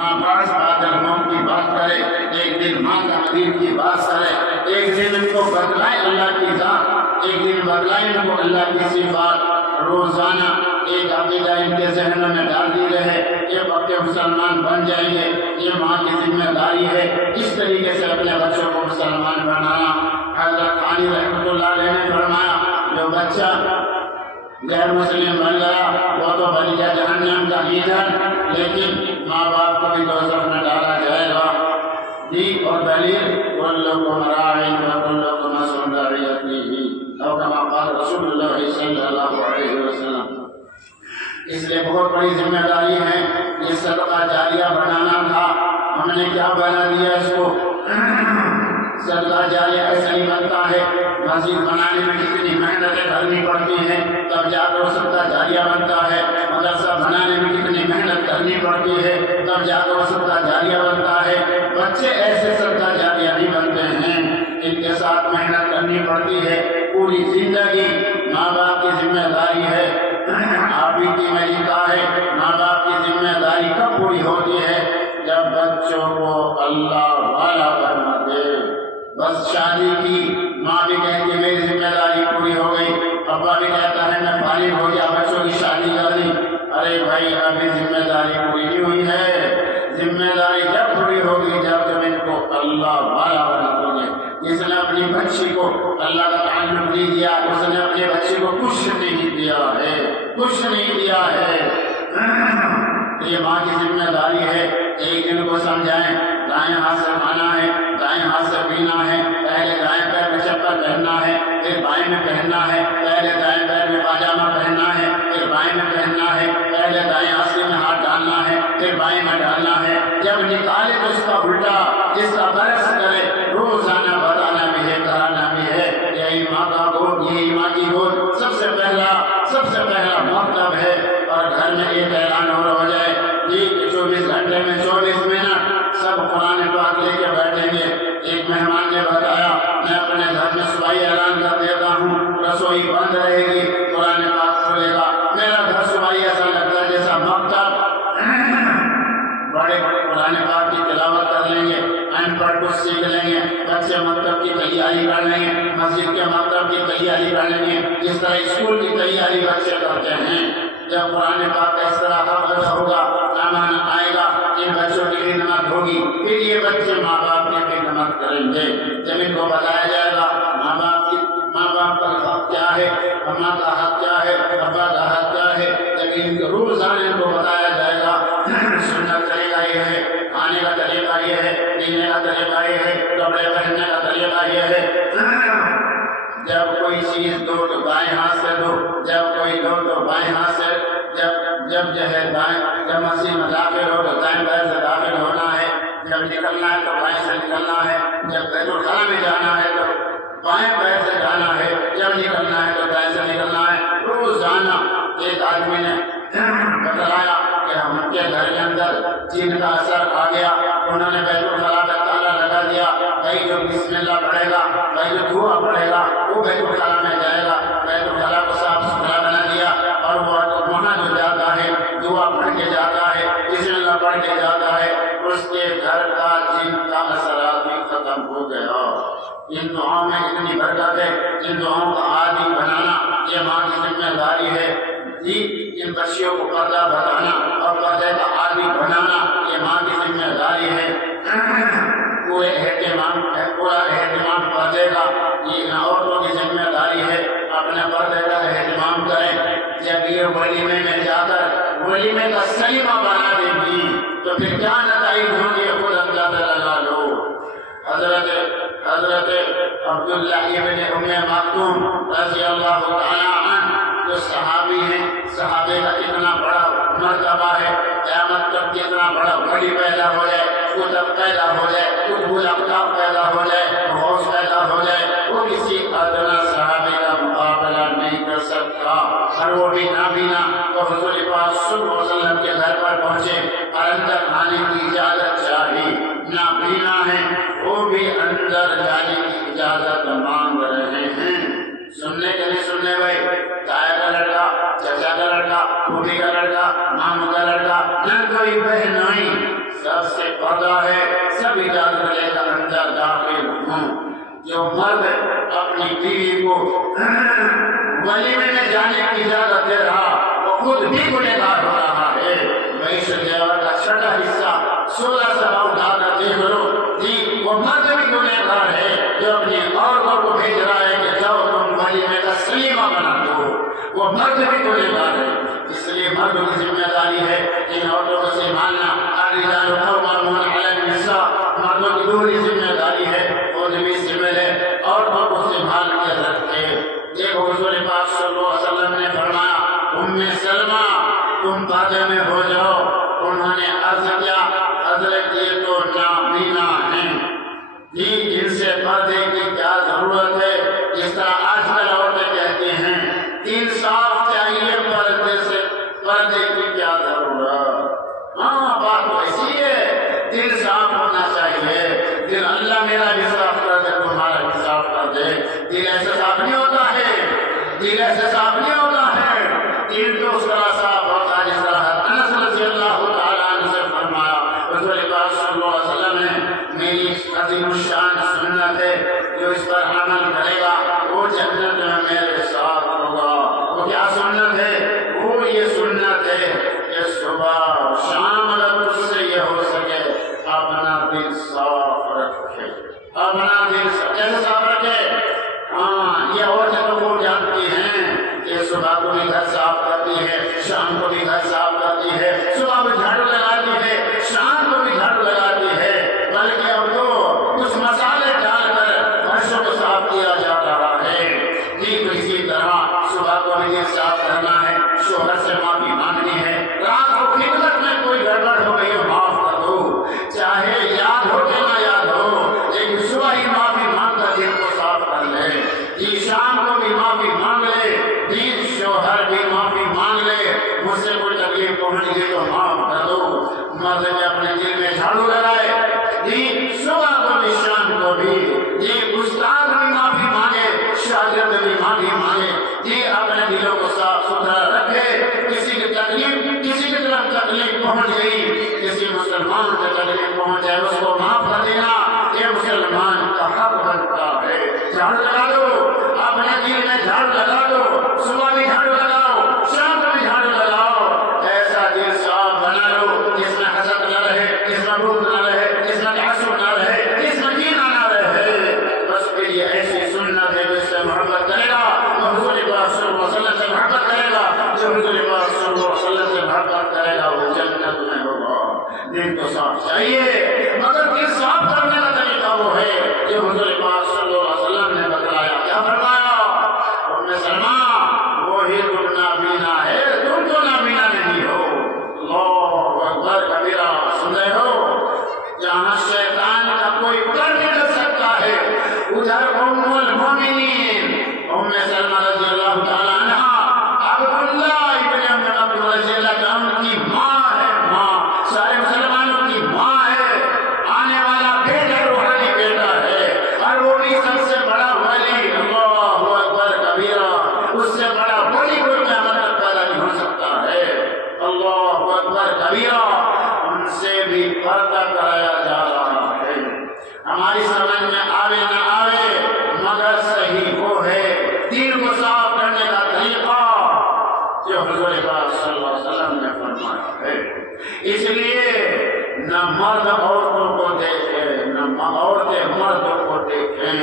بعض بادل موت کی بات کرے، ایک دن ماں کا حبیب کی بات کرے، ایک دن ان کو بدلائے اللہ کی ذات، ایک دن بدلائے ان کو اللہ کی صفات، روزانہ ایک عقیدہ ان کے ذہنوں میں ڈال دی رہے، یہ پکے مسلمان بن جائیں گے، یہ ماں کی ذمہ داری ہے اس طریقے سے اپنے بچوں کو مسلمان بنانا۔ حضرت علی رحمۃ اللہ علیہ نے فرمایا جو بچہ غیر مسلم بن گیا وہ تو بن گیا جہنم کا ایندھن، لیکن ماں باپ کو بھی دوزخ میں ڈالا جائے گا۔ جی اور دلیل کلکم راعٍ وکلکم مسئول عن رعیتہ، او کما قال رسول اللہ صلی اللہ علیہ وسلم۔ اس لیے بہت بڑی ذمہ داری ہے، یہ صدقہ جاریہ بنانا تھا، ہم نے کیا بنا دیا اس کو؟ صدقہ جاریہ ایسا نہیں بنتا ہے، مسجد بنانے میں کتنی محنتیں کرنی پڑتی ہیں تب جا کر صدقہ جاریہ بنتا ہے، مدرسہ بنانے میں کتنی محنت کرنی پڑتی ہے تب جا کر صدقہ جاریہ بنتا ہے۔ بچے ایسے صدقہ جاریہ نہیں بنتے ہیں، ان کے ساتھ محنت کرنی پڑتی ہے پوری زندگی۔ ماں باپ کی ذمہ داری ہے، آپ ہی کی میری کہا ہے، ماں باپ کی ذمہ داری کب پوری ہوتی ہے؟ جب بچوں کو اللہ والا بنا دے۔ بس شادی کی، ماں بھی کہتی ہے میری ذمہ داری پوری ہو گئی، ابا بھی کہتا ہے میں فارغ ہو گیا بچوں کی شادی کر دی۔ ارے بھائی ابھی ذمہ داری پوری نہیں ہوئی ہے، ذمہ داری جب پوری ہوگی جب تم ان کو اللہ والا بنا دو گے۔ جس نے اپنی بچی کو اللہ کا تعلق نہیں دیا اس نے اپنے بچے کو کچھ نہیں دیا ہے، کچھ نہیں دیا ہے۔ یہ ماں کی ذمہ داری ہے، ایک دن کو سمجھائیں دائیں ہاتھ سے کھانا ہے، دائیں ہاتھ سے پینا ہے، پہلے دائیں پیر میں چپل پہننا ہے، پھر بائیں میں پہننا ہے، پہلے دائیں پیر میں پاجامہ پہننا ہے، پھر بائیں میں پہننا ہے، پہلے دائیں آستین میں ہاتھ ڈالنا ہے، پھر بائیں میں ڈالنا ہے، جب نکالے تو اس کا الٹا جس کا برعکس کرے، روزانہ بتانا بھی ہے، کرانا بھی ہے۔ یہی ماں کا گود، یہی ماں کی گود سب سے پہلا مکتب ہے۔ اور گھر میں ایک اعلان ہو جائے جی 24 گھنٹے میں 24 منٹ سب قرآن پاک لے کے بیٹھیں گے۔ ایک مہمان نے بتایا میں اپنے گھر میں صبح اعلان کر دیتا ہوں، رسوئی بند رہے گی، قرآن پاک کھولے گا، میرا گھر صبح ایسا لگتا ہے جیسا مکتب۔ بڑے بڑے قرآن پاک کی تلاوت کر لیں گے، ان پڑھ کچھ سیکھ لیں گے، بچے مکتب کی تیاری کر لیں گے، مسجد کے مکتب کی تیاری کر لیں گے، جس طرح اسکول کی تیاری بچے کرتے ہیں۔ جب قرآن پاک کا اس طرح حافظ ہوگا، سامان آئے گا، ان بچوں کی خدمت ہوگی، پھر یہ بچے ماں باپ کی خدمت کریں گے۔ جب ان کو بتایا جائے گا ماں باپ کا حق کیا ہے، اماں کا حق کیا ہے، ابا کا حق کیا ہے، جب ان کو روزانہ ان کو بتایا جائے گا سنت طریقہ یہ ہے، کھانے کا طریقہ یہ ہے، پینے کا طریقہ یہ ہے، کپڑے پہننے کا طریقہ یہ ہے۔ جب کوئی چیز دو تو بائیں ہاتھ سے دو، جب کوئی دو تو بائیں ہاتھ سے، جب جو ہے جب مسجد میں داخل ہو تو دائیں پیر سے داخل ہونا ہے، جب نکلنا ہے تو بائیں سے نکلنا ہے، جب بیت الخلا میں جانا ہے تو بائیں پیر سے جانا ہے، جب نکلنا ہے تو دائیں سے نکلنا ہے۔ روزانہ ایک آدمی نے بتلایا کہ ہم کے گھر کے اندر جن کا اثر آ گیا، انہوں نے بیت الخلا کا تالا لگا دیا، بھائی جو بسم اللہ پڑھے گا، بھائی جو دعا پڑھے گا وہ بیت الخلا میں جائے گا۔ بیت الخلا کو صاف ستھرا بنا دیا اور وہ وہاں جو جاتا ہے دعا پڑھ کے جاتا ہے، بسم اللہ پڑھ کے جاتا ہے، اس کے گھر کا جن کا اثرات بھی ختم ہو گیا۔ ان دعاؤں میں اتنی برکت ہے، ان دعاؤں کا عادی بنانا یہ ماں کی ذمہ داری ہے جی۔ ان بچیوں کو پردہ بتانا اور پردے کا عادی بنانا یہ ماں کی ذمہ داری ہے۔ پورا اہتمام پردے کا یہ عورتوں کی ذمہ داری ہے، اپنے پردے کا اہتمام کریں۔ جب یہ ولیمے میں جا کر ولیمے کا سلیمہ بنا دیں گی تو پھر کیا نتائج ہوں گے خود اندازہ لگا لو۔ حضرت عبداللہ ابن ام مکتوم رضی اللہ تعالی عنہ جو صحابی ہیں، صحابے کا اتنا بڑا مرتبہ ہے، قیامت تک کتنا بڑا ولی پیدا ہو جائے، کتب پیدا ہو جائے، قطب الاقطاب پیدا ہو جائے، غوث پیدا ہو جائے، وہ کسی ادنا صحابی کا مقابلہ نہیں کر سکتا۔ اور وہ بھی نابینا تو حضور پاک صلی اللہ علیہ وسلم کے گھر پر پہنچے اور اندر آنے کی اجازت چاہی، نابینا ہے وہ بھی اندر جانے کی اجازت مانگ رہے ہیں۔ سننے کے لیے سننے بھائی، تایا کا لڑکا، چچا کا لڑکا، پھوپھی کا لڑکا، ماموں کا لڑکا، نہ کوئی بہنائی، سب پردہ ہے سب اجازت لے کر اندر داخل ہوں۔ جو مرد اپنی بیوی کو ولیمے میں جانے کی اجازت دے رہا وہ خود بھی گنہگار ہو رہا ہے۔ معیشت جیور کا چھٹا حصہ 16 سبا اٹھا کر دیکھ لو جی وہ مرد بھی گنہگار ہے جو اپنی عورتوں کو بھیج رہا ہے کہ جاؤ تم ولیمے کا سلیمہ بنا دو، وہ مرد بھی گنہگار ہے۔ اس لیے مردوں کی ذمہ داری ہے ان عورتوں کو سنبھالنا۔ الرجال قوامون علی النساء، مردوں کی پوری ذمہ داری ہے وہ بھی ذمہ ہے عورتوں کو سنبھال کے رکھے۔ دیکھو حضور پاک صلی اللہ علیہ وسلم نے فرمایا ام سلمہ تم پردے میں ہو جاؤ۔ انہوں نے عرض کیا حضرت یہ تو نابینا ہیں جی ان سے پردے کی کیا ضرورت ہے؟ جس طرح آج کل عورتیں کہتی ہیں دل صاف چاہیے پردے کی کیا ضرورت؟ ہاں بات ایسی ہے دل صاف ہونا چاہیے۔ دل اللہ میرا بھی صاف کر دے تمہارا بھی صاف کر دے۔ دل ایسے صاف نہیں ہوتا ہے، دل ایسے صاف نہیں ہوتا ہے، دل تو اس طرح صاف ہوتا ہے جس طرح انس رضی اللہ تعالیٰ عنہ سے فرمایا رسول پاک صلی اللہ علیہ وسلم نے میری عظیم الشان سنت ہے جو اس پر عمل کرے گا وہ جنت میں میرے ساتھ ہوگا۔ وہ کیا سنت ہے؟ وہ یہ سنت ہے کہ صبح شام اگر اس سے یہ ہو سکے اپنا دل صاف رکھے، اپنا دل کیسے صاف رکھے؟ ہاں یہ عورتیں تو وہ جانتی ہیں کہ صبح کو بھی گھر صاف کرتی ہے، شام کو بھی گھر صاف کرتی ہے، صبح کو جھاڑو لگاتی ہے، شام کو بھی جھاڑو لگاتی ہے، بلکہ اب تو کچھ مسالے ڈال کر فرشوں کو صاف کیا جا رہا ہے۔ جی تو اسی طرح صبح کو بھی یہ صاف کرنا ہے، شوہر سے معافی مانگنی ہے، رات کو خدمت میں کوئی گڑبڑ ہو گئی ہو معاف کر دو، چاہے یاد ہو کہ نہ یاد ہو لیکن صبح ہی معافی مانگ کر دل کو صاف کر لے۔ جی شام کو بھی معافی مانگ لے، جی شوہر بھی معافی مانگ لے، مجھ سے کوئی تکلیف پہنچ گئی تو معاف کر دو۔ مرد نے اپنے دل میں جھاڑو لگائے جی صبح کو بھی شام کو بھی، جی استاد بھی معافی مانگے، شاگرد بھی معافی مانگے، جی اپنے دلوں کو صاف ستھرا رکھے۔ کسی کی تکلیف کسی کی طرف تکلیف پہنچ گئی، کسی مسلمان کو تکلیف پہنچ جائے اس کو معاف کر دینا یہ مسلمان کا حق بنتا ہے۔ جھاڑو لگا دو، اپنے دل میں جھاڑو لگا دو، صبح بھی جھاڑو لگاؤ، شام کو بھی جھاڑو لگاؤ، ایسا دل صاف بنا لو جس میں حسد نہ رہے، جس میں بغض نہ رہے، جس میں تعصب نہ رہے، جس میں کینہ نہ رہے۔ بس پھر یہ ایسی سنت ہے جس سے محبت کرے گا وہ حضور پاک صلی اللہ علیہ وسلم سے محبت کرے گا، جو حضور پاک صلی اللہ علیہ وسلم سے محبت کرے گا وہ جنت میں ہوگا۔ دل تو صاف چاہیے مگر دل صاف کرنے کا طریقہ وہ ہے جو حضور پاک صلی اللہ علیہ وسلم نے بتلایا۔ کیا فرمایا؟ ام سلمہ وہی تم نابینا ہے، تم تو نابینا نہیں ہو۔ اللہ اکبر کبیرہ، سن رہے ہو؟ جہاں شیطان کا کوئی کر نہیں کر سکتا ہے ادھر ام المومنین ام سلمہ رضی اللہ تعالیٰ عنہ عبداللہ ابن عبد رضی اللہ عنہ کی ماں ہے، ماں سارے مسلمانوں کی ماں ہے، آنے والا بیٹا روحانی بیٹا ہے، اور وہ بھی سب سے بڑا ولی۔ اللہ اکبر کبیرہ، اس سے بڑا ولی کوئی قیامت پیدا نہیں ہو سکتا ہے۔ اللہ اکبر کبیرہ، ان سے بھی پردہ کرایا جا رہا ہے۔ ہماری سمجھ میں آوے نہ آوے مگر صحیح وہ ہے دل کو صاف کرنے کا طریقہ جو حضور پاک صلی اللہ علیہ وسلم نے فرمایا ہے۔ اس لیے نہ مرد عورتوں کو دیکھے نہ عورتیں مردوں کو دیکھیں،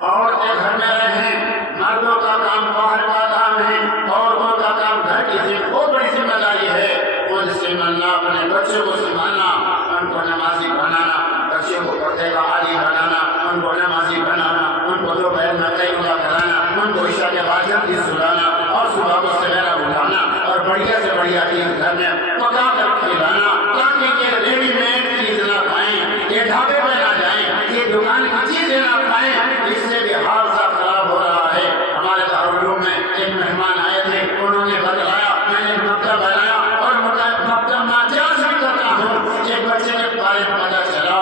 عورتیں گھر میں رہیں، مردوں کا کام باہر کا کام ہے، عورتوں کا کام گھر کی بہت بڑی ذمہ داری ہے۔ خود سنبھالنا، اپنے بچوں کو سنبھالنا، ان کو نمازی بنانا، بچوں کو پردے کا عادی بنانا، ان کو نمازی بنانا، ان کو دوپہر میں قیلولہ کرانا، ان کو عشاء کے بعد جلدی سلانا اور صبح کو سویرا اٹھانا اور بڑھیا سے بڑھیا چیز گھر میں پکا کر کھلانا تاکہ یہ ریڈی میڈ چیز نہ کھائیں، یہ ڈھابے پہ نہ جائیں، یہ دکان کی چیزیں نہ کھائیں، اس سے بھی حادثہ خراب ہو رہا ہے۔ ہمارے دارالعلوم میں ایک مہمان آئے تھے، انہوں نے بتلایا میں نے مکتب بنایا اور مکتب میں جانچ بھی کرتا ہوں۔ ایک بچے کے بارے میں پتہ چلا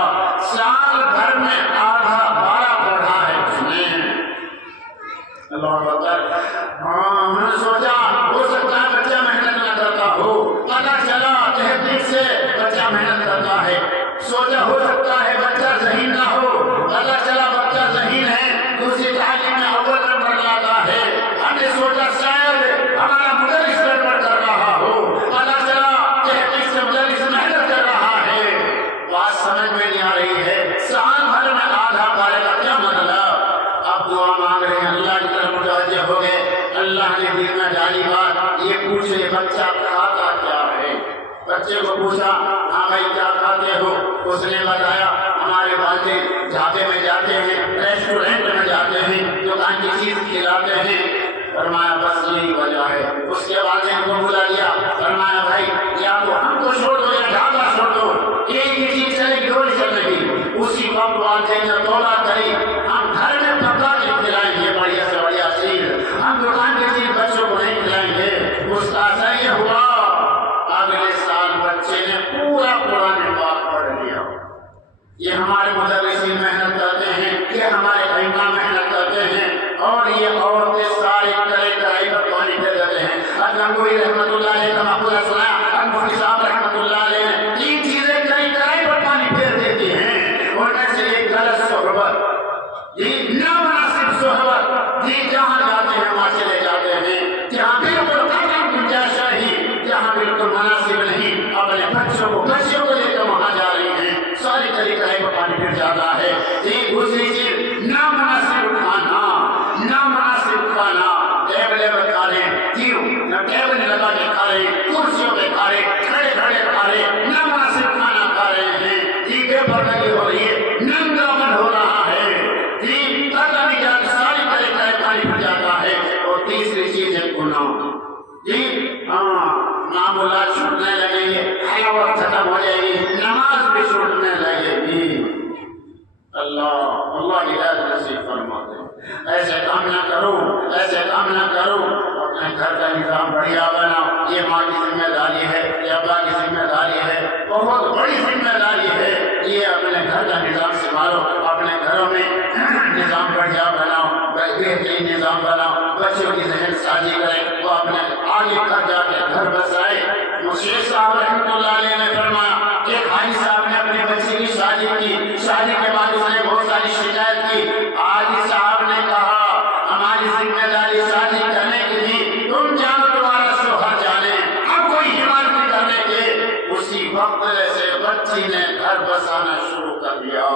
سال بھر میں آدھا 12 پڑھا ہے اس نے۔ اللہ اکبر، ہاں سوچا ہو سکتا ہے بچہ ذہین نہ ہو، پتا چلا بچہ ذہین ہے، دوسری تعلیم میں اول نمبر لاتا ہے، ہم نے سوچا شاید ہمارا مدرس گڑبڑ کر رہا ہو، پتا چلا کہ اس مدرس محنت کر رہا ہے، بات سمجھ میں نہیں آ رہی ہے، سال بھر میں آدھا پارے کا کیا مطلب؟ اب دعا مانگ رہے ہیں، اللہ کی طرف متوجہ ہو گئے، اللہ نے دل میں ڈالی بات، یہ پوچھے بچہ کھاتا کیا ہے؟ بچے کو پوچھا ہاں بھائی کیا کھاتے ہو؟ اس نے بتایا ہمارے والدین ڈھابے میں جاتے ہیں، ریسٹورینٹ میں جاتے ہیں، دکان کی چیز کھلاتے ہیں۔ فرمایا بس یہی وجہ ہے۔ اس کے والدین کو بلا لیا، فرمایا بھائی یا تو ہم کو چھوڑ دو یا ڈھابا چھوڑ دو، ایک ہی چیز چلے گی روز چلے گی۔ اسی وقت والدین نے توبہ کری، ہم گھر میں پکا کے کھلائیں گے بڑھیا سے بڑھیا چیز، ہم دکان کی چیز بچوں کو نہیں کھلائیں گے۔ اس کا اثر یہ ہوا اگلے سال بچے نے پورا قرآن پاک پڑھ لیا۔ یہ ہمارے مدرسین محنت کرتے ہیں، یہ ہمارے ائمہ محنت کرتے ہیں، اور یہ عورتیں سارے کرائی پر پانی پھیر دیتے ہیں۔ گنگوئی رحمۃ اللہ علیہ کا مقولہ سنا، گنگوئی صاحب رحمۃ اللہ علیہ نے تین چیزیں کرائی پر پانی پھیر دیتی ہیں، ان میں سے ایک غلط صحبت، یہ نامناسب صحبت، یہ جہاں جاتے ہیں وہاں چلے جاتے ہیں، جہاں بالکل گنجائش نہیں، جہاں بالکل مناسب نہیں، اپنے بچوں کو لے کر وہاں جا رہی ہیں، ساری کرائی پر پانی پھر جاتا ہے۔ ایک دوسری چیز نامناسب کھانا، نامناسب کھانا، ٹیبلیں پر کھا رہے ہیں، ٹیبل لگا کے کھا رہے ہیں، کرسیوں پہ کھا رہے ہیں، کھڑے کھا رہے ہیں، نامناسب کھانا کھا رہے ہیں، بے پردگی ہو رہی ہے، ننگا من ہو رہا ہے، پتہ نہیں جاتا ساری کرائی پانی پھر جاتا ہے۔ اور تیسری چیز ہے گناہ، نام اللہ چھوٹنے لگیں گے، حیوت ختم ہو جائے گی، نماز بھی چھوٹنے لگے گی۔ اللہ ہدایت نصیب فرما دے۔ ایسے کام نہ کرو، ایسے کام نہ کرو، اپنے گھر کا نظام بڑھیا بناؤ، یہ ماں کی ذمہ داری ہے، یہ ابا کی ذمہ داری ہے، بہت بڑی ذمہ داری ہے، یہ اپنے گھر کا نظام سنبھالو، اپنے گھروں میں نظام بڑھیا بناؤ، بہترین نظام بناؤ، بچوں کی ذہن سازی کریں، وہ اپنے آگے تک جا کے گھر بسائے۔ مشیر صاحب رحمۃ اللہ علیہ نے فرمایا کہ حاجی صاحب نے اپنے بچے کی شادی کی، شادی کے بعد اس نے بہت ساری شکایت کی، حاجی صاحب نے کہا ہماری ذمہ داری شادی کرنے کی تھی، تم جانو تمہارا شوہر جانے، ہم کوئی ہمت نہیں کرنے کے۔ اسی وقت سے بچی نے گھر بسانا شروع کر دیا،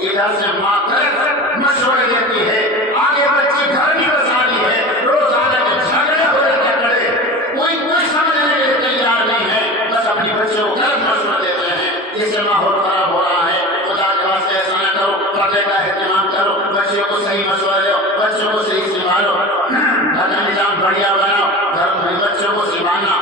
ادھر سے ماں کر مشورے دیتی ہے، آگے بچی گھر بھی بسا لی ہے، روزانہ کے جھگڑے ہو رہے، کوئی سمجھنے کے لیے تیار نہیں ہے، بس اپنی بچوں کو غلط مشورہ دیتے ہیں، اس سے ماحول خراب ہو رہا ہے۔ خدا کے واسطے ایسا نہ کرو، پردے کا اہتمام کرو، بچوں کو صحیح مشورہ دو، بچوں کو صحیح سنبھالو، گھر کا نظام بڑھیا بناؤ، گھر میں بچوں کو سنبھالنا